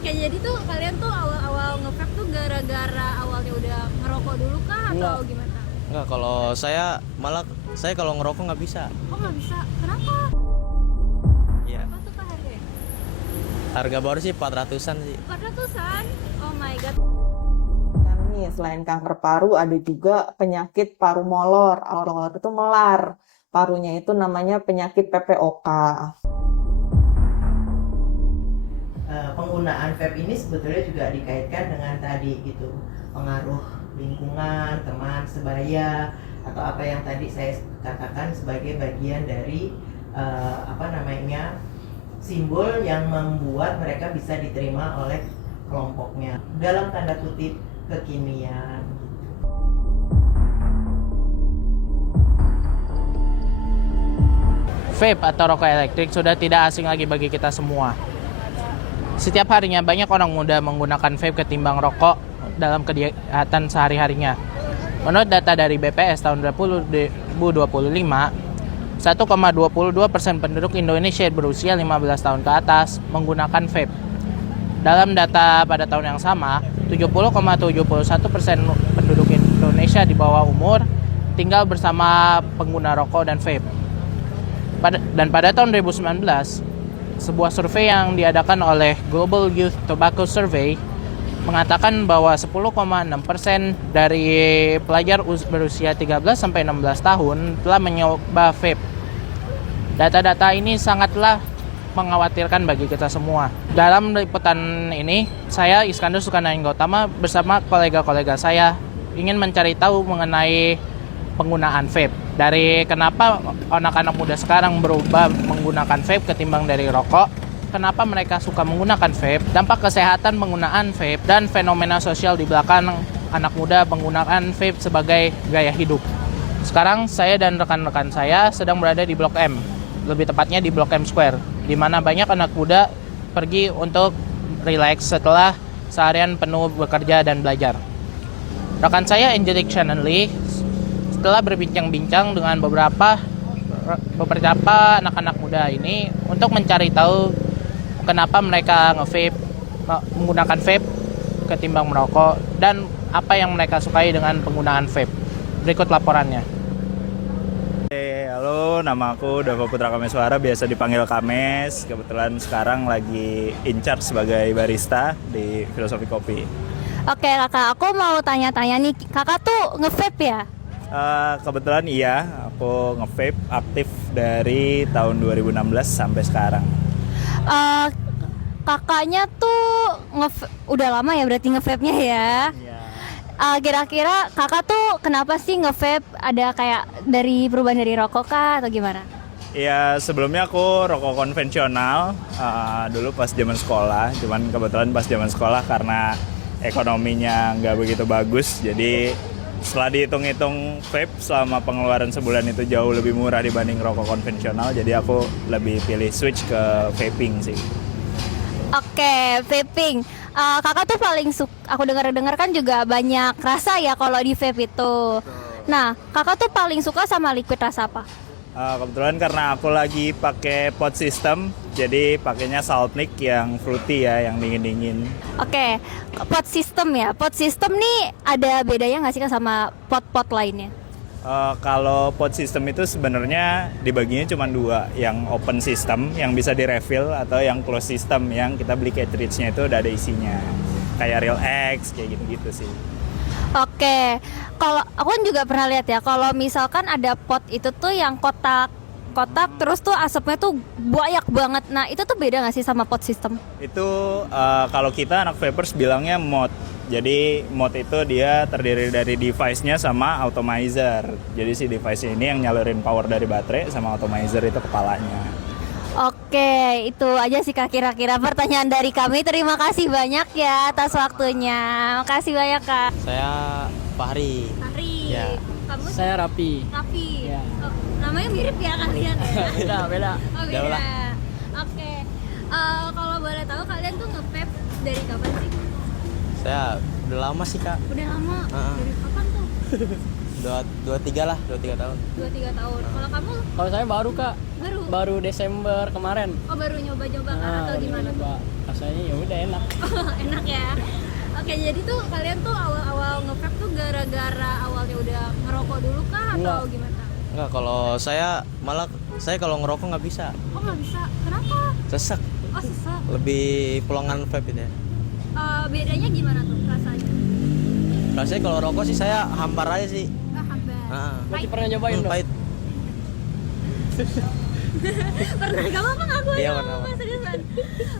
Oke, jadi tuh kalian tuh awal-awal nge-vape tuh gara-gara awalnya udah ngerokok dulu kah atau gimana? Enggak, kalau saya kalau ngerokok nggak bisa. Oh nggak bisa, kenapa? Iya. Apa tuh kak harganya? Harga baru sih 400-an sih. 400-an? Oh my god. Kan nih, selain kanker paru ada juga penyakit paru molor. Molor itu melar. Parunya itu namanya penyakit PPOK. Penggunaan vape ini sebetulnya juga dikaitkan dengan tadi gitu, pengaruh lingkungan, teman sebaya, atau apa yang tadi saya katakan sebagai bagian dari simbol yang membuat mereka bisa diterima oleh kelompoknya dalam tanda kutip kekinian. Vape atau rokok elektrik sudah tidak asing lagi bagi kita semua. Setiap harinya banyak orang muda menggunakan vape ketimbang rokok dalam kegiatan sehari-harinya. Menurut data dari BPS tahun 2025, 1,22% penduduk Indonesia berusia 15 tahun ke atas menggunakan vape. Dalam data pada tahun yang sama, 70,71% penduduk Indonesia di bawah umur tinggal bersama pengguna rokok dan vape. Dan pada tahun 2019, sebuah survei yang diadakan oleh Global Youth Tobacco Survey mengatakan bahwa 10,6% dari pelajar berusia 13-16 tahun telah mencoba vape. Data-data ini sangatlah mengkhawatirkan bagi kita semua. Dalam liputan ini, saya Iskandar Sukanayang Gautama bersama kolega-kolega saya ingin mencari tahu mengenai penggunaan vape. Dari kenapa anak-anak muda sekarang berubah menggunakan vape ketimbang dari rokok, kenapa mereka suka menggunakan vape, dampak kesehatan penggunaan vape, dan fenomena sosial di belakang anak muda menggunakan vape sebagai gaya hidup. Sekarang saya dan rekan-rekan saya sedang berada di Blok M, lebih tepatnya di Blok M Square, di mana banyak anak muda pergi untuk relax setelah seharian penuh bekerja dan belajar. Rekan saya Angelic Shannon Lee setelah berbincang-bincang dengan beberapa anak-anak muda ini untuk mencari tahu kenapa mereka menggunakan vape ketimbang merokok dan apa yang mereka sukai dengan penggunaan vape. Berikut laporannya. Halo, nama aku Dava Putra Kameswara, biasa dipanggil Kames. Kebetulan sekarang lagi in charge sebagai barista di Filosofi Kopi. Oke kakak, aku mau tanya-tanya nih, kakak tuh nge-vape ya? Kebetulan iya, aku nge-vape aktif dari tahun 2016 sampai sekarang. Kakaknya tuh udah lama ya berarti nge-vape-nya ya? Iya. Kira-kira kakak tuh kenapa sih nge-vape? Ada kayak dari perubahan dari rokok kah atau gimana? Iya, sebelumnya aku rokok konvensional dulu pas zaman sekolah. Cuman kebetulan pas zaman sekolah karena ekonominya nggak begitu bagus, jadi setelah dihitung-hitung vape selama pengeluaran sebulan itu jauh lebih murah dibanding rokok konvensional, jadi aku lebih pilih switch ke vaping sih. Oke, vaping. Kakak tuh paling aku dengar kan juga banyak rasa ya kalau di vape itu. Nah, kakak tuh paling suka sama liquid rasa apa? Kebetulan karena aku lagi pakai pot system, jadi pakainya Saltnik yang fruity ya, yang dingin-dingin. Oke, pot system ya. Pot system nih ada bedanya nggak sih Kak sama pot-pot lainnya? Kalau pot system itu sebenarnya dibaginya cuma dua, yang open system yang bisa direfill atau yang closed system yang kita beli cartridge-nya itu udah ada isinya. Kayak Real X kayak gitu-gitu sih. Oke, kalau aku kan juga pernah lihat ya, kalau misalkan ada pot itu tuh yang kotak terus tuh asapnya tuh banyak banget. Nah, itu tuh beda nggak sih sama pot system? Itu kalau kita anak vapers bilangnya mod. Jadi mod itu dia terdiri dari device-nya sama atomizer. Jadi si device ini yang nyalurin power dari baterai sama atomizer itu kepalanya. Oke, itu aja sih Kak kira-kira pertanyaan dari kami. Terima kasih banyak ya atas waktunya. Makasih banyak Kak. Saya Fahri. Fahri. Ya. Kamu? Saya Rapi. Raffi. Ya. Oh, namanya mirip ya kalian ya? Beda. Oh beda. Jauh lah. Oke. Kalau boleh tahu kalian tuh nge-vape dari kapan sih? Saya udah lama sih Kak. Udah lama. Heeh. Dari kapan tuh? 2-3 tahun. 2-3 tahun. Kalau kamu Kalau saya baru Kak, baru? baru Desember kemarin. Oh baru nyoba-nyoba kan atau baru gimana? nyoba. Pas rasanya ya udah enak. Enak ya. Oke, jadi tuh kalian tuh awal-awal nge-vape tuh gara-gara awalnya udah ngerokok dulu kah atau Enggak. gimana? Enggak, kalau saya kalau ngerokok nggak bisa. Oh nggak bisa, kenapa? Sesak. Oh susah. Lebih pelongan vape itu ya. Bedanya gimana tuh rasanya? Rasanya kalau rokok sih saya hampar aja sih. Hambar. Nah, Berarti pernah nyobain dong? pahit. Pernah, gak apa-apa ngaku aja, Iya, nggak pernah. apa-apa, seriusan.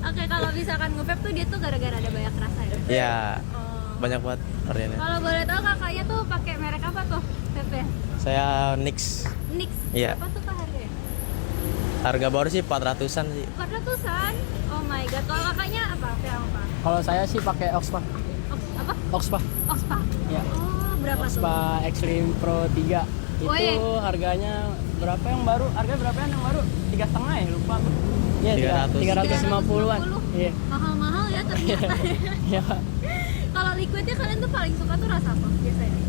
Oke, kalau misalkan nge-vape tuh dia tuh gara-gara ada banyak rasa ya? Iya, Oh. banyak banget variannya. Kalau boleh tahu kakaknya tuh pakai merek apa tuh vape-nya? Saya Nix. Nix. Iya. Berapa tuh kak harganya? Harga baru sih 400-an sih. 400-an? Oh my god, kalau kakaknya apa? Vape apa? Kalau saya sih pakai Oxpa. Apa? Oxpa. Oxpa? Ya. Oh, berapa tuh? Oxpa Extreme Pro 3. Oh, Itu iya. harganya berapa yang baru? Harganya berapa yang baru? 3,5 ya, lupa. Iya, 300. 350-an. Iya. Mahal-mahal ya ternyata. Iya. Kalau liquidnya kalian tuh paling suka tuh rasa apa biasanya?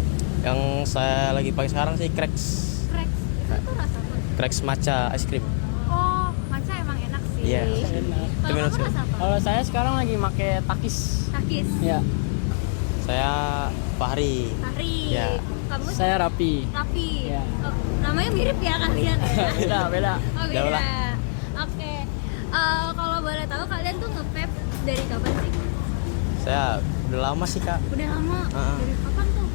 Yang saya lagi pakai sekarang sih Cracks. Cracks. Itu tuh rasa apa? Cracks matcha ice cream. Oh, matcha emang enak sih. Iya. Enak. Kalau Itu kamu rasa apa? Kalau saya sekarang lagi pakai Takis. Takis. Ya. Saya Fahri. Fahri. Iya. Kamu Saya Rapi. Raffi. Iya. Oh, namanya mirip ya kalian ya? Beda. Oh Jauh beda. lah. Oke. Kalau boleh tahu kalian tuh nge-vape dari kapan sih? Saya udah lama sih kak. Udah lama. Heeh. Dari kapan tuh?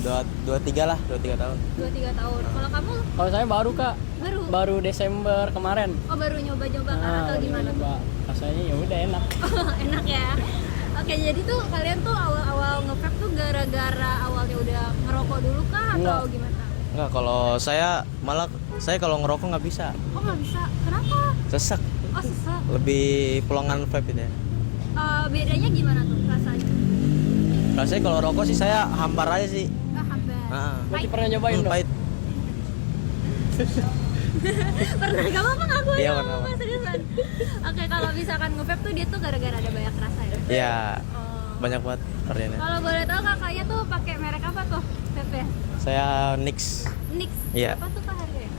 2-3 tahun. 2-3 tahun. Kalau kamu Kalau saya baru Kak, baru? baru Desember kemarin. Oh baru nyoba-nyoba kan atau baru gimana tuh? nyoba. Rasanya ya udah enak. Enak ya. Oke, jadi tuh kalian tuh awal-awal nge-vape tuh gara-gara awalnya udah ngerokok dulu kah atau Enggak. gimana? Enggak, kalau saya kalau ngerokok nggak bisa. Oh nggak bisa, kenapa? Sesak. Oh susah. Lebih pelongan vape itu ya. Bedanya gimana tuh rasanya? Rasanya kalau rokok sih saya hampar aja sih. Hambar. Nah, Berarti pernah nyobain dong? pahit. Pernah, gak apa-apa ngaku aja, Iya, nggak pernah. apa-apa, seriusan. Oke, kalau misalkan nge-vape tuh dia tuh gara-gara ada banyak rasa ya? Iya, Oh. banyak banget variannya. Kalau boleh tahu kakaknya tuh pakai merek apa tuh vape-nya? Saya Nix. Nix. Iya. Berapa tuh kak harganya?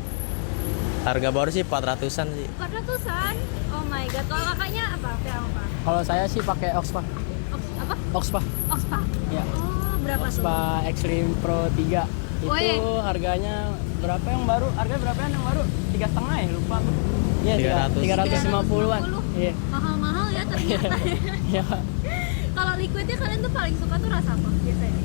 Harga baru sih 400-an sih. 400-an? Oh my god, kalau kakaknya apa? Vape apa? Kalau saya sih pakai Oxpa. Apa? Oxpa. Oxpa? Ya. Oh, berapa tuh? Oxpa Extreme Pro 3. Itu Oh, iya. harganya berapa yang baru? Harganya berapa yang baru? 3,5 ya, lupa. Iya, 300. 350-an. Iya. Mahal-mahal ya ternyata. Iya. Kalau liquidnya kalian tuh paling suka tuh rasa apa biasanya?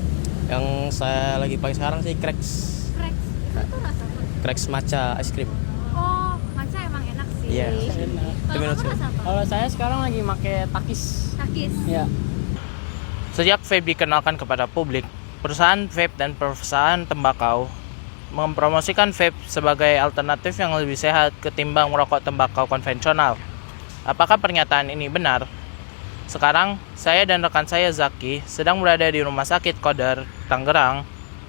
Yang saya lagi pakai sekarang sih Cracks. Cracks. Itu tuh rasa apa? Cracks matcha ice cream. Oh, matcha emang enak sih. Iya. Enak. Kalau Itu kamu rasa apa? Kalau saya sekarang lagi pakai Takis. Takis. Ya. Sejak vape dikenalkan kepada publik, perusahaan vape dan perusahaan tembakau mempromosikan vape sebagai alternatif yang lebih sehat ketimbang merokok tembakau konvensional. Apakah pernyataan ini benar? Sekarang, saya dan rekan saya Zaki sedang berada di Rumah Sakit Koder, Tangerang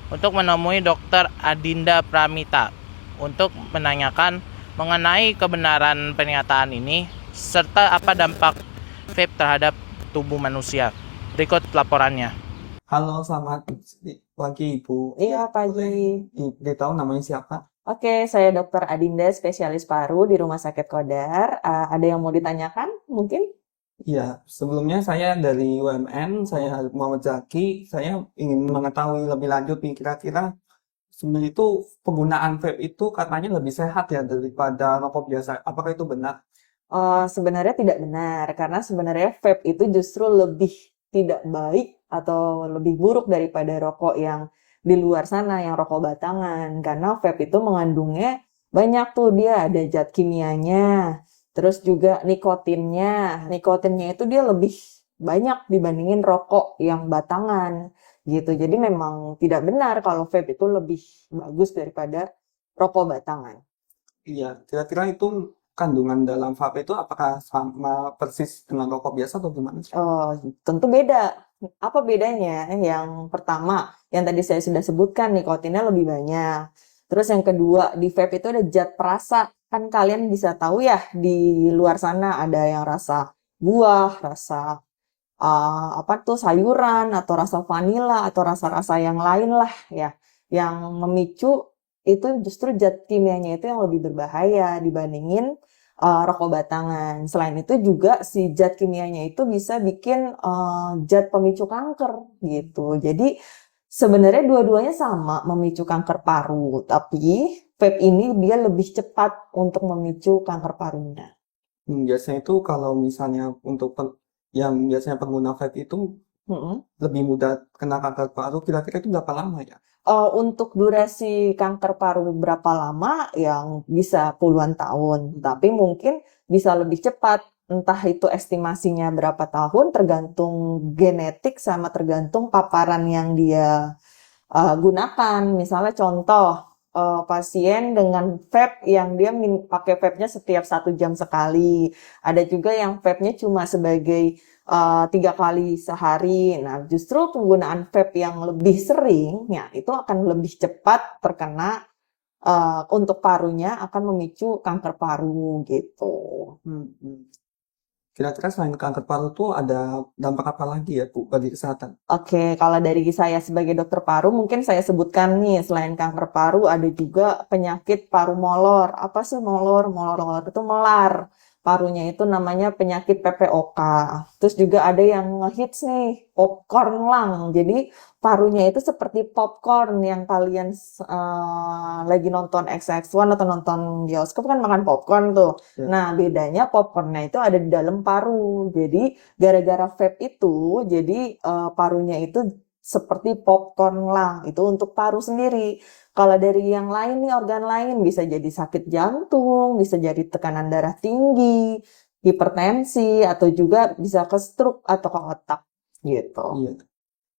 untuk menemui Dr. Adinda Pramita untuk menanyakan mengenai kebenaran pernyataan ini serta apa dampak vape terhadap tubuh manusia. Berikut laporannya. Halo, selamat pagi Ibu. Iya, pagi. Ditahu namanya siapa? Oke, saya Dr. Adinda, spesialis paru di Rumah Sakit Kodar. Ada yang mau ditanyakan mungkin? Iya, sebelumnya saya dari UMN, saya Muhammad Zaki. Saya ingin mengetahui lebih lanjut nih, kira-kira sebenarnya itu penggunaan vape itu katanya lebih sehat ya daripada rokok biasa. Apakah itu benar? Sebenarnya tidak benar, karena sebenarnya vape itu justru lebih tidak baik atau lebih buruk daripada rokok yang di luar sana, yang rokok batangan. Karena vape itu mengandungnya banyak tuh, dia ada zat kimianya, terus juga nikotinnya. Nikotinnya itu dia lebih banyak dibandingin rokok yang batangan gitu. Jadi memang tidak benar kalau vape itu lebih bagus daripada rokok batangan. Iya, kira-kira itu kandungan dalam vape itu apakah sama persis dengan rokok biasa atau gimana sih? Oh, tentu beda. Apa bedanya? Yang pertama, yang tadi saya sudah sebutkan, nikotinnya lebih banyak. Terus yang kedua, di vape itu ada zat perasa. Kan kalian bisa tahu ya, di luar sana ada yang rasa buah, rasa sayuran, atau rasa vanila, atau rasa-rasa yang lain lah ya. Yang memicu itu justru zat kimianya itu yang lebih berbahaya dibandingin rokok batangan. Selain itu juga si zat kimianya itu bisa bikin zat pemicu kanker gitu. Jadi sebenarnya dua-duanya sama memicu kanker paru, tapi vape ini dia lebih cepat untuk memicu kanker parunya. Biasanya itu kalau misalnya untuk yang biasanya pengguna vape itu Mm-mm. lebih mudah kena kanker paru, kira-kira itu berapa lama ya? Untuk durasi kanker paru berapa lama, yang bisa puluhan tahun, tapi mungkin bisa lebih cepat. Entah itu estimasinya berapa tahun, tergantung genetik sama tergantung paparan yang dia gunakan. Misalnya contoh, pasien dengan vape yang dia pakai vape-nya setiap 1 jam sekali. Ada juga yang vape-nya cuma sebagai 3 kali sehari. Nah, justru penggunaan vape yang lebih sering, ya itu akan lebih cepat terkena untuk parunya, akan memicu kanker paru gitu. Kira-kira selain kanker paru tuh ada dampak apa lagi ya Bu bagi kesehatan? Oke, kalau dari saya sebagai dokter paru, mungkin saya sebutkan nih, selain kanker paru ada juga penyakit paru molor. Apa sih molor? Molor itu melar. Parunya itu namanya penyakit PPOK. Terus juga ada yang ngehits nih, popcorn lung. Jadi parunya itu seperti popcorn yang kalian lagi nonton XX1 atau nonton bioskop kan makan popcorn tuh. Ya. Nah, bedanya popcornnya itu ada di dalam paru. Jadi gara-gara vape itu, jadi parunya itu seperti popcorn lung. Itu untuk paru sendiri. Kalau dari yang lain nih, organ lain bisa jadi sakit jantung, bisa jadi tekanan darah tinggi, hipertensi, atau juga bisa ke stroke atau ke otak gitu. Iya.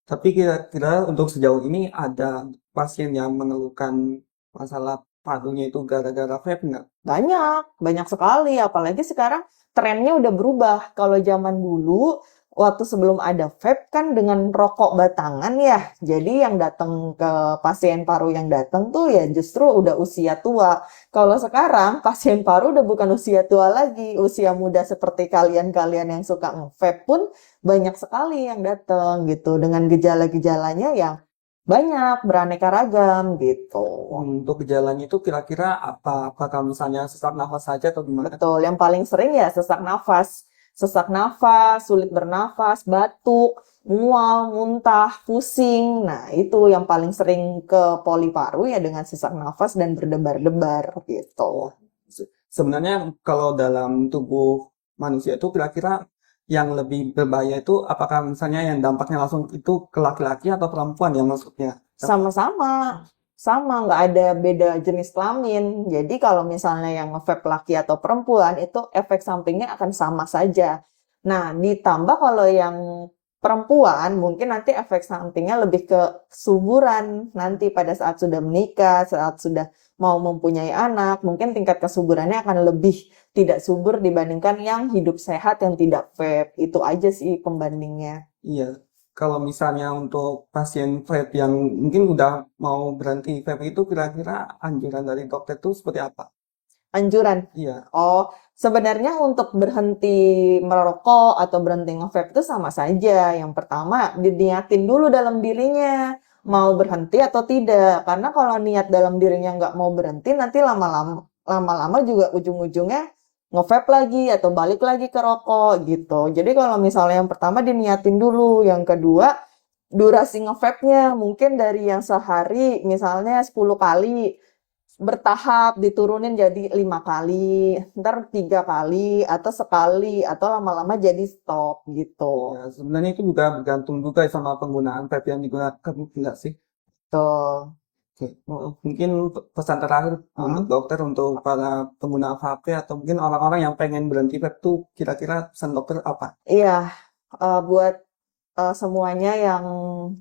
Tapi kira-kira untuk sejauh ini ada pasien yang mengeluhkan masalah parunya itu gara-gara vape nggak? Banyak sekali. Apalagi sekarang trennya udah berubah. Kalau zaman dulu, waktu sebelum ada vape kan dengan rokok batangan ya. Jadi yang datang ke pasien paru yang datang tuh ya justru udah usia tua. Kalau sekarang pasien paru udah bukan usia tua lagi, usia muda seperti kalian-kalian yang suka nge-vape pun banyak sekali yang datang gitu dengan gejala-gejalanya yang banyak, beraneka ragam gitu. Untuk gejalanya itu kira-kira apa? Apakah misalnya sesak nafas saja atau gimana? Betul, yang paling sering ya sesak nafas, sulit bernafas, batuk, mual, muntah, pusing. Nah, itu yang paling sering ke poliparu ya dengan sesak nafas dan berdebar-debar gitu. Sebenarnya kalau dalam tubuh manusia itu kira-kira yang lebih berbahaya itu apakah misalnya yang dampaknya langsung itu ke laki-laki atau perempuan yang maksudnya? Sama-sama, nggak ada beda jenis kelamin. Jadi kalau misalnya yang nge-vape laki atau perempuan, itu efek sampingnya akan sama saja. Nah, ditambah kalau yang perempuan, mungkin nanti efek sampingnya lebih ke kesuburan. Nanti pada saat sudah menikah, saat sudah mau mempunyai anak, mungkin tingkat kesuburannya akan lebih tidak subur dibandingkan yang hidup sehat yang tidak vape. Itu aja sih pembandingnya. Iya. Kalau misalnya untuk pasien vape yang mungkin udah mau berhenti vape itu kira-kira anjuran dari dokter itu seperti apa? Anjuran. Iya. Oh, sebenarnya untuk berhenti merokok atau berhenti nge-vape itu sama saja. Yang pertama, diniatin dulu dalam dirinya mau berhenti atau tidak. Karena kalau niat dalam dirinya nggak mau berhenti, nanti lama-lama juga ujung-ujungnya nge-vape lagi atau balik lagi ke rokok gitu. Jadi kalau misalnya yang pertama diniatin dulu, yang kedua durasi nge-vape-nya mungkin dari yang sehari misalnya 10 kali, bertahap diturunin jadi 5 kali, ntar 3 kali, atau sekali, atau lama-lama jadi stop gitu. Ya, sebenarnya itu juga bergantung juga sama penggunaan vape yang digunakan, enggak sih? Tuh. Oke. Mungkin pesan terakhir untuk dokter, untuk para pengguna vape atau mungkin orang-orang yang pengen berhenti vape tuh kira-kira pesan dokter apa? Iya, buat semuanya yang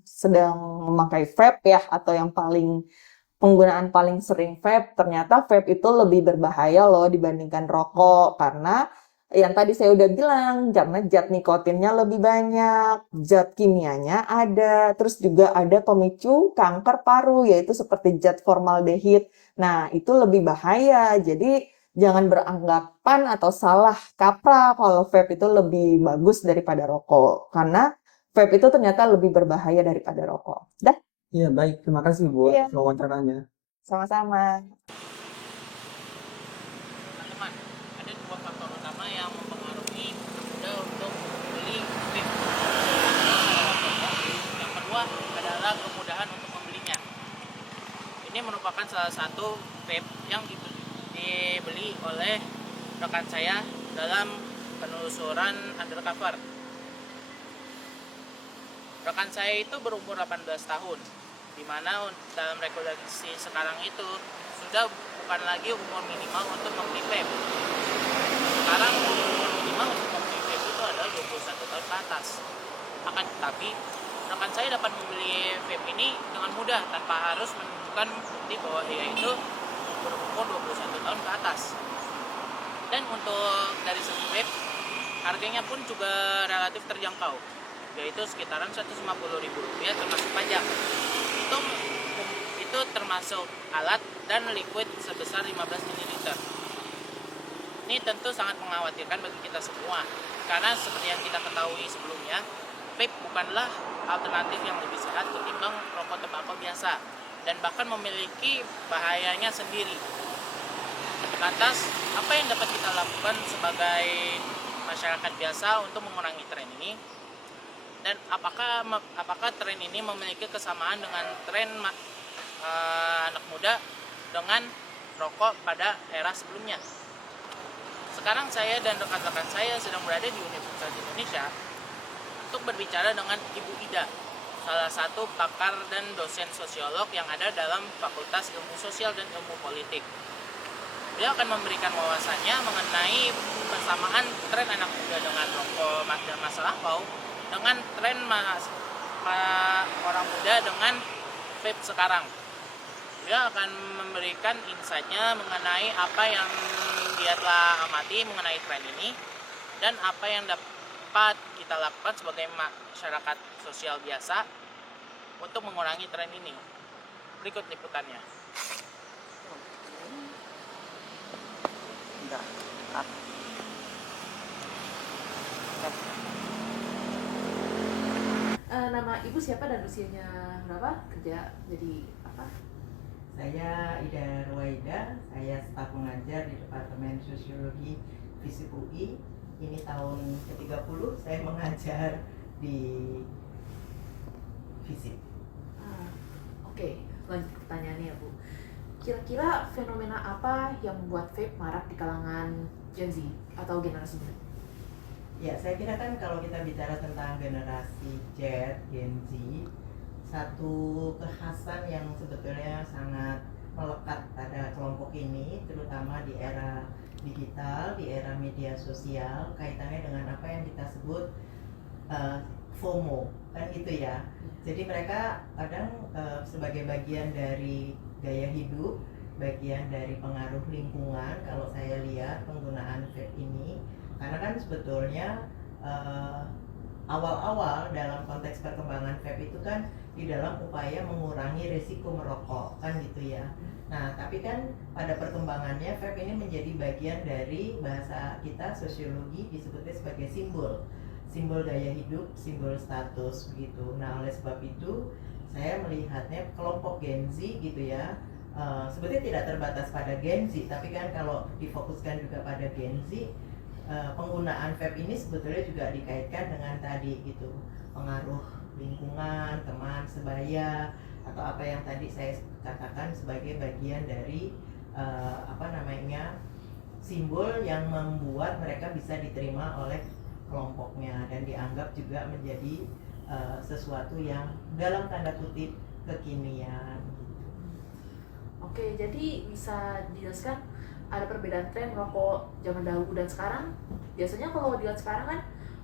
sedang memakai vape ya, atau yang penggunaan paling sering vape, ternyata vape itu lebih berbahaya loh dibandingkan rokok, karena yang tadi saya udah bilang, karena zat nikotinnya lebih banyak, zat kimianya ada, terus juga ada pemicu kanker paru, yaitu seperti zat formaldehid. Nah, itu lebih bahaya, jadi jangan beranggapan atau salah kaprah kalau vape itu lebih bagus daripada rokok, karena vape itu ternyata lebih berbahaya daripada rokok. Dah, Iya, baik. Terima kasih buat Iya. wawancaranya. sama-sama. Teman-teman, ada dua merupakan salah satu vape yang dibeli oleh rekan saya dalam penelusuran undercover. Rekan saya itu berumur 18 tahun, di mana dalam regulasi sekarang itu sudah bukan lagi umur minimal untuk membeli vape. Sekarang umur minimal untuk membeli vape itu adalah 21 tahun ke atas. Akan tetapi, rekan saya dapat membeli vape ini dengan mudah tanpa harus menunjukkan bukti bahwa ia itu berumur 21 tahun ke atas. Dan untuk dari segi vape, harganya pun juga relatif terjangkau, yaitu sekitaran Rp150.000 termasuk pajak. Itu termasuk alat dan liquid sebesar 15 ml. Ini tentu sangat mengkhawatirkan bagi kita semua, karena seperti yang kita ketahui sebelumnya, vape bukanlah alternatif yang lebih sehat ketimbang rokok tembakau biasa, dan bahkan memiliki bahayanya sendiri. Lantas, apa yang dapat kita lakukan sebagai masyarakat biasa untuk mengurangi tren ini? Dan apakah tren ini memiliki kesamaan dengan tren anak muda dengan rokok pada era sebelumnya? Sekarang saya dan rekan-rekan saya sedang berada di Universitas Indonesia untuk berbicara dengan Ibu Ida, salah satu pakar dan dosen sosiolog yang ada dalam Fakultas Ilmu Sosial dan Ilmu Politik. Beliau akan memberikan wawasannya mengenai persamaan tren anak muda dengan rokok dan masa lampau dengan tren orang muda dengan vape sekarang. Beliau akan memberikan insight-nya mengenai apa yang dia telah amati mengenai tren ini dan apa yang dapat kita lakukan sebagai masyarakat sosial biasa untuk mengurangi tren ini. Berikut liputannya. Nama ibu siapa dan usianya berapa? Kerja jadi apa? Saya Ida Ruwaida, saya staf pengajar di Departemen Sosiologi FISIP UI. Ini tahun ke-30 saya mengajar di FISIP. Oke, lanjut ke pertanyaannya ya Bu. Kira-kira fenomena apa yang membuat vape marak di kalangan Gen Z atau generasi Z? Ya, saya kira kan kalau kita bicara tentang generasi Z, Gen Z, satu kekhasan yang sebetulnya sangat melekat pada kelompok ini, terutama di era digital, di era media sosial, kaitannya dengan apa yang kita sebut FOMO, kan gitu ya. Jadi mereka kadang sebagai bagian dari gaya hidup, bagian dari pengaruh lingkungan, kalau saya lihat penggunaan vape ini, karena kan sebetulnya awal-awal dalam konteks perkembangan vape itu kan di dalam upaya mengurangi risiko merokok, kan gitu ya. Nah, tapi kan pada perkembangannya vape ini menjadi bagian dari bahasa kita sosiologi disebutnya sebagai simbol gaya hidup, simbol status begitu. Nah, oleh sebab itu saya melihatnya kelompok Gen Z gitu ya, sebetulnya tidak terbatas pada Gen Z, tapi kan kalau difokuskan juga pada Gen Z, penggunaan vape ini sebetulnya juga dikaitkan dengan tadi gitu, pengaruh lingkungan, teman sebaya, atau apa yang tadi saya katakan sebagai bagian dari simbol yang membuat mereka bisa diterima oleh kelompoknya dan dianggap juga menjadi sesuatu yang dalam tanda kutip kekinian. Oke, jadi bisa dijelaskan ada perbedaan tren rokok zaman dahulu dan sekarang? Biasanya kalau dilihat sekarang kan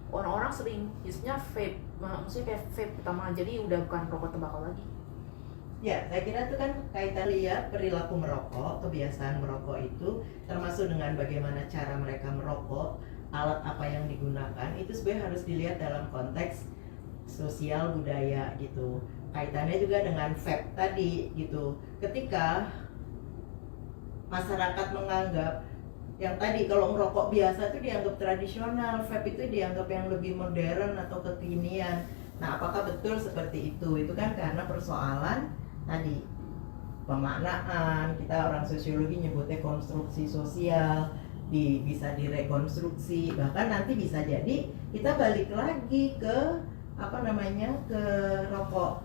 orang-orang sering biasanya vape, maksudnya kayak vape pertama, jadi udah bukan rokok tembakau lagi. Ya, saya kira itu kan kaitan lihat perilaku merokok, kebiasaan merokok itu termasuk dengan bagaimana cara mereka merokok, alat apa yang digunakan, itu sebenarnya harus dilihat dalam konteks sosial budaya gitu. Kaitannya juga dengan vape tadi gitu. Ketika masyarakat menganggap yang tadi kalau merokok biasa itu dianggap tradisional, vape itu dianggap yang lebih modern atau kekinian. Nah, apakah betul seperti itu? Itu kan karena persoalan tadi pemaknaan, kita orang sosiologi nyebutnya konstruksi sosial, bisa direkonstruksi, bahkan nanti bisa jadi kita balik lagi ke ke rokok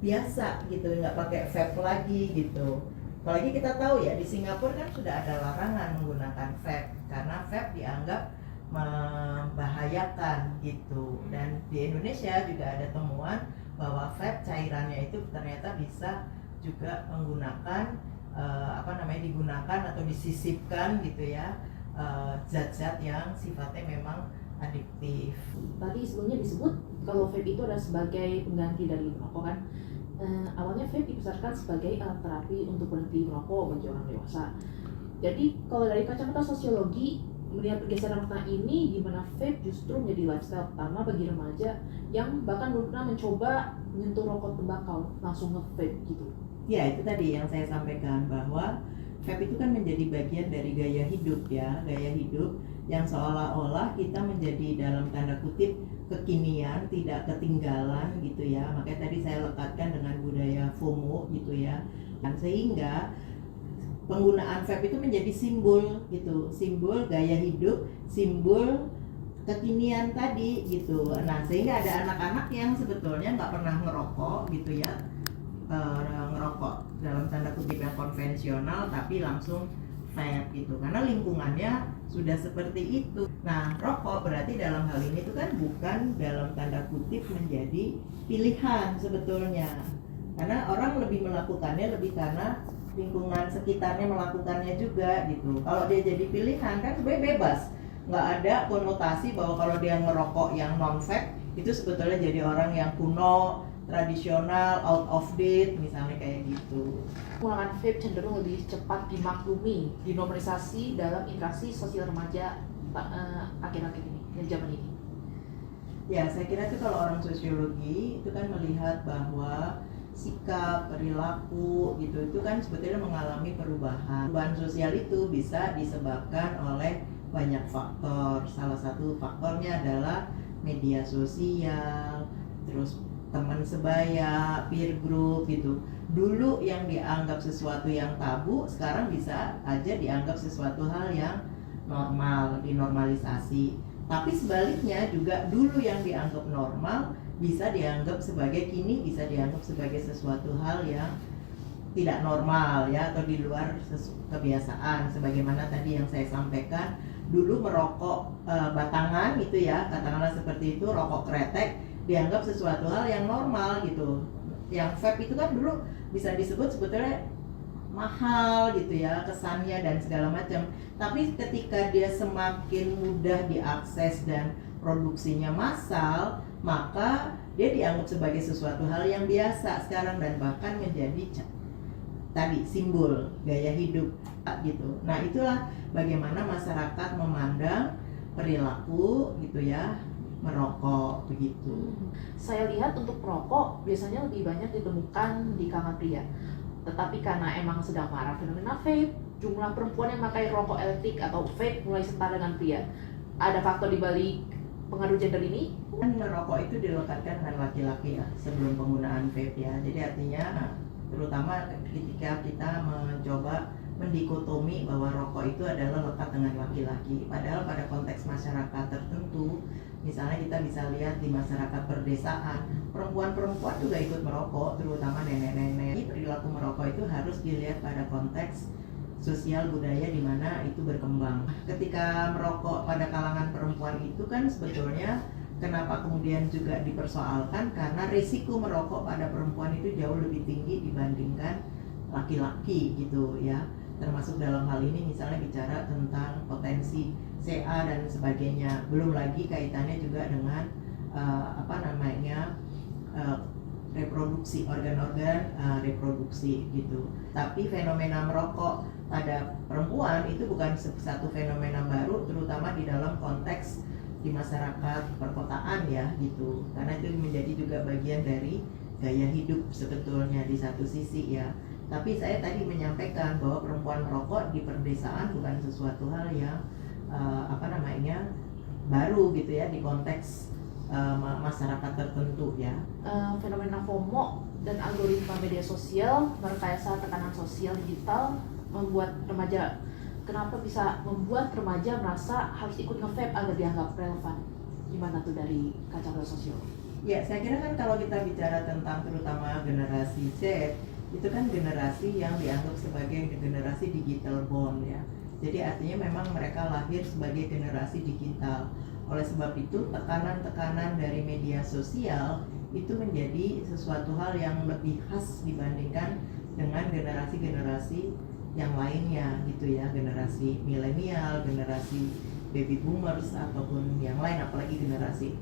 biasa gitu, nggak pakai vape lagi gitu. Apalagi kita tahu ya di Singapura kan sudah ada larangan menggunakan vape karena vape dianggap membahayakan gitu. Dan di Indonesia juga ada temuan bahwa vape cairannya itu ternyata bisa juga menggunakan digunakan atau disisipkan gitu ya, zat-zat yang sifatnya memang adiktif. Tadi sebelumnya disebut kalau vape itu adalah sebagai pengganti dari merokok kan. Awalnya vape dibesarkan sebagai alat terapi untuk berhenti merokok bagi orang dewasa. Jadi kalau dari kacamata sosiologi melihat pergeseran makna ini di mana vape justru menjadi lifestyle pertama bagi remaja yang bahkan belum pernah mencoba menyentuh rokok tembakau, langsung nge-vape gitu. Ya, itu tadi yang saya sampaikan bahwa vape itu kan menjadi bagian dari gaya hidup ya, gaya hidup yang seolah-olah kita menjadi dalam tanda kutip kekinian, tidak ketinggalan gitu ya. Makanya tadi saya lekatkan dengan budaya FOMO gitu ya. Dan sehingga penggunaan vape itu menjadi simbol gitu, simbol gaya hidup, simbol kekinian tadi gitu. Nah, sehingga ada anak-anak yang sebetulnya nggak pernah ngerokok gitu ya, ngerokok dalam tanda kutip yang konvensional tapi langsung vape gitu karena lingkungannya sudah seperti itu. Nah, rokok berarti dalam hal ini itu kan bukan dalam tanda kutip menjadi pilihan sebetulnya, karena orang lebih melakukannya lebih karena lingkungan sekitarnya melakukannya juga gitu. Kalau dia jadi pilihan kan sebenarnya bebas, nggak ada konotasi bahwa kalau dia ngerokok yang non vape itu sebetulnya jadi orang yang kuno, tradisional, out of date misalnya kayak gitu. Penggunaan vape cenderung lebih cepat dimaklumi, dinormalisasi dalam interaksi sosial remaja akhir-akhir ini, dan zaman ini. Ya, saya kira itu kalau orang sosiologi itu kan melihat bahwa sikap, perilaku gitu itu kan sebetulnya mengalami perubahan. Perubahan sosial itu bisa disebabkan oleh banyak faktor. Salah satu faktornya adalah media sosial, terus teman sebaya, peer group gitu. Dulu yang dianggap sesuatu yang tabu, sekarang bisa aja dianggap sesuatu hal yang normal, dinormalisasi. Tapi sebaliknya juga dulu yang dianggap normal bisa dianggap sebagai kini bisa dianggap sebagai sesuatu hal yang tidak normal ya, atau di luar kebiasaan. Sebagaimana tadi yang saya sampaikan, dulu merokok batangan gitu ya, katakanlah seperti itu, rokok kretek dianggap sesuatu hal yang normal gitu. Yang vape itu kan dulu bisa disebut sebetulnya mahal gitu ya kesannya dan segala macam. Tapi ketika dia semakin mudah diakses dan produksinya massal, maka dia dianggap sebagai sesuatu hal yang biasa sekarang dan bahkan menjadi tadi simbol gaya hidup gitu. Nah, itulah bagaimana masyarakat memandang perilaku gitu ya merokok begitu. Saya lihat untuk perokok biasanya lebih banyak ditemukan di kalangan pria. Tetapi karena emang sedang marak fenomena vape, jumlah perempuan yang memakai rokok elektrik atau vape mulai setara dengan pria. Ada faktor di balik pengaruh gender ini? Kan merokok itu dilekatkan dengan laki-laki ya sebelum penggunaan vape ya. Jadi artinya terutama ketika kita mencoba mendikotomi bahwa rokok itu adalah lekat dengan laki-laki. Padahal pada konteks masyarakat tertentu, misalnya kita bisa lihat di masyarakat perdesaan, perempuan-perempuan juga ikut merokok, terutama nenek-nenek. Perilaku merokok itu harus dilihat pada konteks sosial budaya di mana itu berkembang. Ketika merokok pada kalangan perempuan itu kan sebetulnya kenapa kemudian juga dipersoalkan karena risiko merokok pada perempuan itu jauh lebih tinggi dibandingkan laki-laki gitu ya. Termasuk dalam hal ini misalnya bicara tentang potensi CA dan sebagainya. Belum lagi kaitannya juga dengan reproduksi, organ-organ reproduksi gitu. Tapi fenomena merokok pada perempuan itu bukan satu fenomena baru, terutama di dalam konteks di masyarakat perkotaan ya gitu. Karena itu menjadi juga bagian dari gaya hidup sebetulnya di satu sisi ya. Tapi saya tadi menyampaikan bahwa perempuan merokok di perdesaan bukan sesuatu hal yang baru gitu ya di konteks masyarakat tertentu ya. Fenomena FOMO dan algoritma media sosial merekayasa tekanan sosial digital membuat remaja. Kenapa bisa membuat remaja merasa harus ikut nge-vape agar dianggap relevan? Gimana tuh dari kacamata sosial? Ya, saya kira kan kalau kita bicara tentang terutama generasi Z, itu kan generasi yang dianggap sebagai generasi digital born ya. Jadi artinya memang mereka lahir sebagai generasi digital. Oleh sebab itu tekanan-tekanan dari media sosial itu menjadi sesuatu hal yang lebih khas dibandingkan dengan generasi-generasi yang lainnya gitu ya, generasi milenial, generasi baby boomers ataupun yang lain, apalagi generasi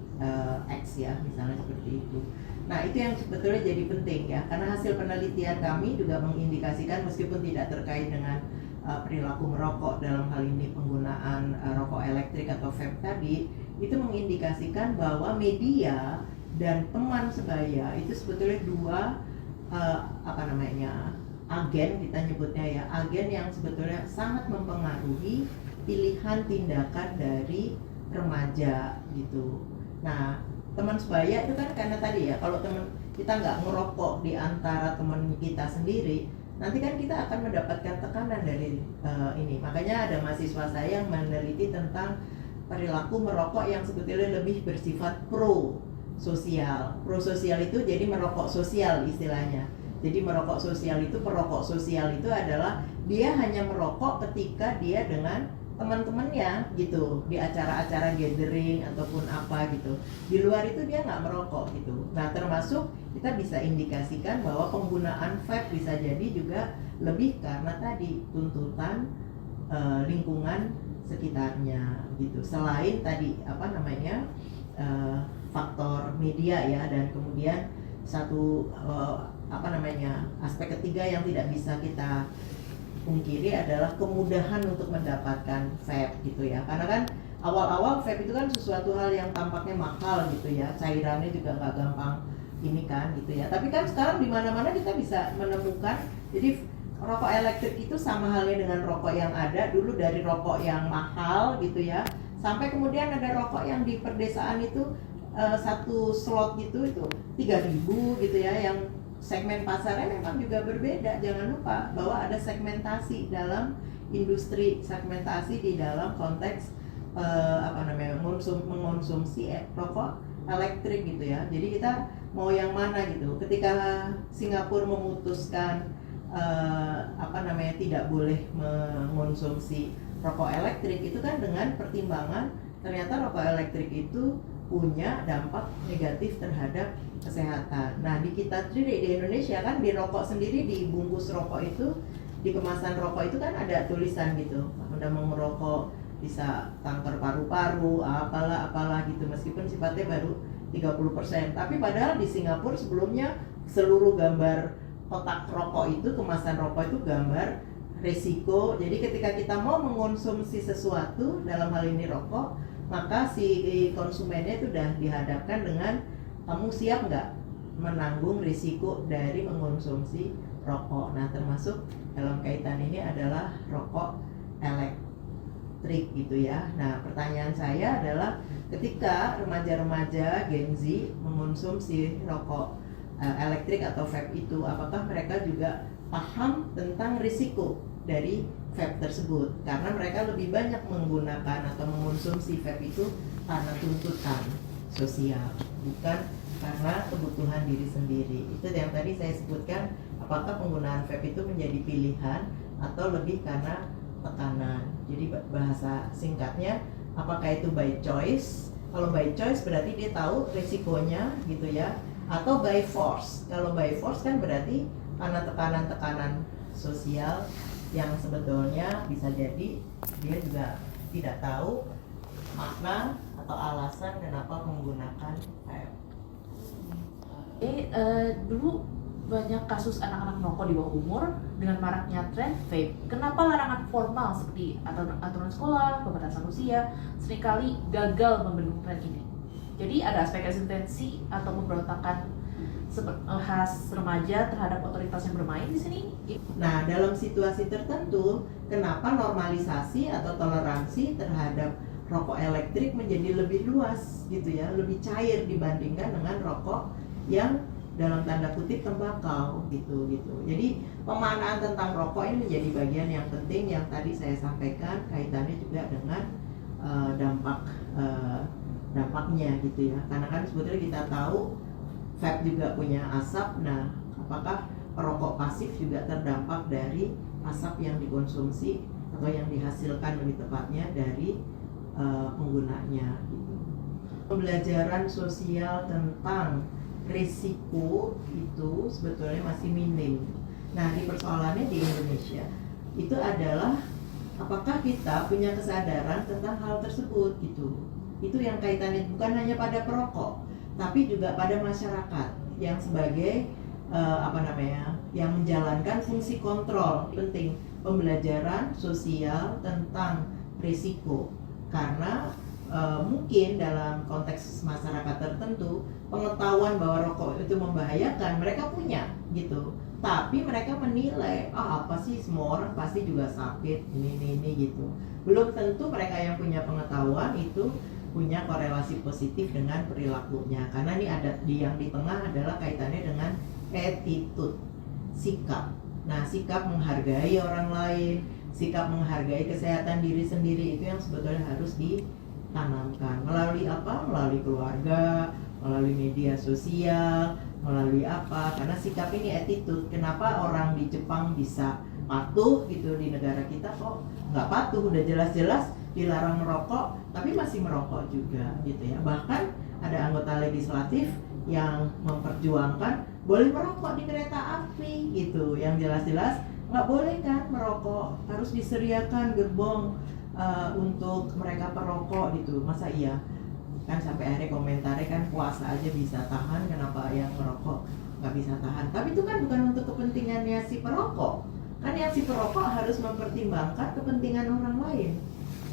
X ya misalnya seperti itu. Nah itu yang sebetulnya jadi penting ya, karena hasil penelitian kami juga mengindikasikan meskipun tidak terkait dengan perilaku merokok dalam hal ini penggunaan rokok elektrik atau vape tadi, itu mengindikasikan bahwa media dan teman sebaya itu sebetulnya dua agen, kita nyebutnya ya, agen yang sebetulnya sangat mempengaruhi pilihan tindakan dari remaja gitu. Nah teman sebaya itu kan karena tadi ya, kalau teman kita nggak ngerokok di antara teman kita sendiri, nanti kan kita akan mendapatkan tekanan dari ini. Makanya ada mahasiswa saya yang meneliti tentang perilaku merokok yang sebetulnya lebih bersifat pro sosial. Pro sosial itu jadi merokok sosial istilahnya. Jadi merokok sosial itu, perokok sosial itu adalah dia hanya merokok ketika dia dengan teman-temannya gitu, di acara-acara gathering ataupun apa gitu. Di luar itu dia nggak merokok gitu. Nah termasuk kita bisa indikasikan bahwa penggunaan vape bisa jadi juga lebih karena tadi tuntutan lingkungan sekitarnya gitu. Selain tadi faktor media ya, dan kemudian satu aspek ketiga yang tidak bisa kita pungkiri adalah kemudahan untuk mendapatkan vape gitu ya. Karena kan awal-awal vape itu kan sesuatu hal yang tampaknya mahal gitu ya, cairannya juga nggak gampang ini kan gitu ya. Tapi kan sekarang di mana-mana kita bisa menemukan. Jadi rokok elektrik itu sama halnya dengan rokok yang ada dulu, dari rokok yang mahal gitu ya, sampai kemudian ada rokok yang di perdesaan itu satu slot gitu itu 3.000 gitu ya, yang segmen pasarnya memang juga berbeda. Jangan lupa bahwa ada segmentasi dalam industri, segmentasi di dalam konteks mengonsumsi rokok elektrik gitu ya. Jadi kita mau yang mana gitu. Ketika Singapura memutuskan tidak boleh mengonsumsi rokok elektrik, itu kan dengan pertimbangan ternyata rokok elektrik itu punya dampak negatif terhadap kesehatan. Nah di kita sendiri di Indonesia kan, di rokok sendiri, di bungkus rokok itu, di kemasan rokok itu kan ada tulisan gitu, Anda mau merokok bisa kanker paru-paru, apalah gitu, meskipun sifatnya baru 30%. Tapi padahal di Singapura sebelumnya seluruh gambar kotak rokok itu, kemasan rokok itu gambar resiko. Jadi ketika kita mau mengonsumsi sesuatu, dalam hal ini rokok, maka si konsumennya itu sudah dihadapkan dengan kamu siap nggak menanggung risiko dari mengonsumsi rokok. Nah termasuk dalam kaitan ini adalah rokok elektrik gitu ya. Nah pertanyaan saya adalah, ketika remaja-remaja Gen Z mengonsumsi rokok elektrik atau vape itu, apakah mereka juga paham tentang risiko dari vape tersebut? Karena mereka lebih banyak menggunakan atau mengonsumsi vape itu karena tuntutan sosial, bukan karena kebutuhan diri sendiri. Itu yang tadi saya sebutkan, apakah penggunaan vape itu menjadi pilihan atau lebih karena tekanan. Jadi bahasa singkatnya, apakah itu by choice? Kalau by choice berarti dia tahu risikonya gitu ya, atau by force. Kalau by force kan berarti karena tekanan-tekanan sosial yang sebetulnya bisa jadi dia juga tidak tahu makna atau alasan kenapa menggunakan vape. Dulu banyak kasus anak-anak merokok di bawah umur dengan maraknya tren vape. Kenapa larangan formal seperti aturan sekolah, pembatasan usia seringkali gagal membendung tren ini? Jadi ada aspek resistensi atau pemberontakan khas remaja terhadap otoritas yang bermain di sini. Nah, dalam situasi tertentu, kenapa normalisasi atau toleransi terhadap rokok elektrik menjadi lebih luas gitu ya, lebih cair dibandingkan dengan rokok yang dalam tanda kutip tembakau gitu. Jadi pemanaan tentang rokok ini menjadi bagian yang penting yang tadi saya sampaikan, kaitannya juga dengan dampaknya gitu ya. Karena kan sebetulnya kita tahu vape juga punya asap. Nah, apakah perokok pasif juga terdampak dari asap yang dikonsumsi atau yang dihasilkan lebih tepatnya dari penggunanya gitu. Pembelajaran sosial tentang risiko itu sebetulnya masih minim. Nah, di persoalannya di Indonesia itu adalah apakah kita punya kesadaran tentang hal tersebut gitu. Itu yang kaitannya bukan hanya pada perokok, tapi juga pada masyarakat yang sebagai yang menjalankan fungsi kontrol. Penting pembelajaran sosial tentang risiko, karena mungkin dalam konteks masyarakat tertentu pengetahuan bahwa rokok itu membahayakan mereka punya gitu, tapi mereka menilai apa sih, semua orang pasti juga sakit ini gitu. Belum tentu mereka yang punya pengetahuan itu punya korelasi positif dengan perilakunya, karena ini ada yang di tengah adalah kaitannya dengan attitude, sikap. Nah, sikap menghargai orang lain, sikap menghargai kesehatan diri sendiri itu yang sebetulnya harus ditanamkan. Melalui apa? Melalui keluarga, melalui media sosial, melalui apa? Karena sikap ini attitude. Kenapa orang di Jepang bisa patuh gitu, di negara kita kok nggak patuh? Udah jelas-jelas dilarang merokok, tapi masih merokok juga gitu ya. Bahkan ada anggota legislatif yang memperjuangkan boleh merokok di kereta api gitu, yang jelas-jelas nggak boleh kan merokok, harus disediakan gerbong untuk mereka perokok gitu. Masa iya? Kan sampai akhirnya komentarnya kan puasa aja bisa tahan, kenapa yang merokok nggak bisa tahan? Tapi itu kan bukan untuk kepentingannya si perokok, kan yang si perokok harus mempertimbangkan kepentingan orang lain.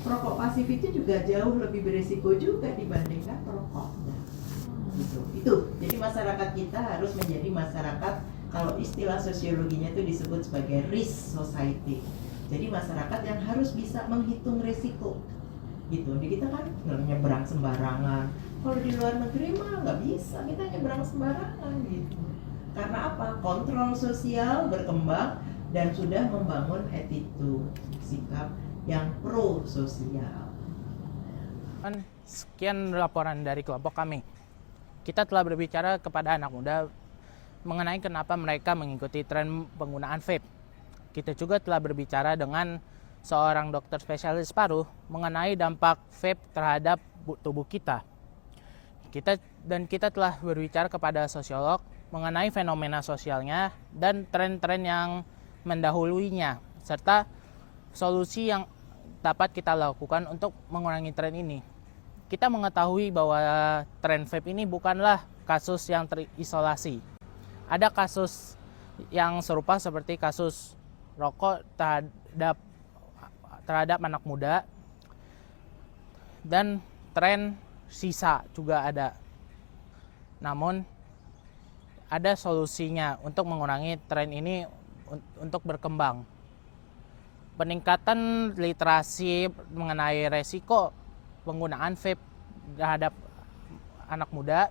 Perokok pasif itu juga jauh lebih berisiko juga dibandingkan perokok. Gitu. Itu. Jadi masyarakat kita harus menjadi masyarakat, kalau istilah sosiologinya itu disebut sebagai risk society. Jadi masyarakat yang harus bisa menghitung risiko. Gitu. Di kita kan nyebrang sembarangan. Kalau di luar negeri mah nggak bisa kita nyebrang sembarangan gitu. Karena apa? Kontrol sosial berkembang dan sudah membangun attitude, sikap yang pro sosial. Sekian laporan dari kelompok kami. Kita telah berbicara kepada anak muda mengenai kenapa mereka mengikuti tren penggunaan vape. Kita juga telah berbicara dengan seorang dokter spesialis paru mengenai dampak vape terhadap tubuh kita. Kita telah berbicara kepada sosiolog mengenai fenomena sosialnya dan tren-tren yang mendahuluinya, serta solusi yang dapat kita lakukan untuk mengurangi tren ini. Kita mengetahui bahwa tren vape ini bukanlah kasus yang terisolasi. Ada kasus yang serupa seperti kasus rokok terhadap anak muda, dan tren sisa juga ada. Namun ada solusinya untuk mengurangi tren ini untuk berkembang. Peningkatan literasi mengenai resiko penggunaan vape terhadap anak muda,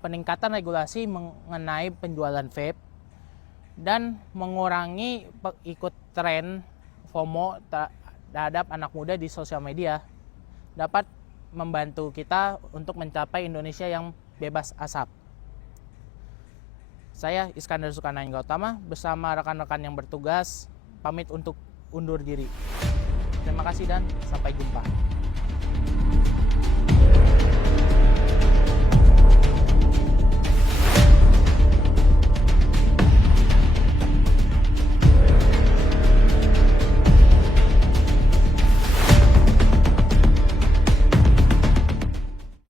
peningkatan regulasi mengenai penjualan vape, dan mengurangi ikut tren FOMO terhadap anak muda di sosial media dapat membantu kita untuk mencapai Indonesia yang bebas asap. Saya Iskandar Sukanayang Gautama bersama rekan-rekan yang bertugas pamit untuk undur diri. Terima kasih dan sampai jumpa.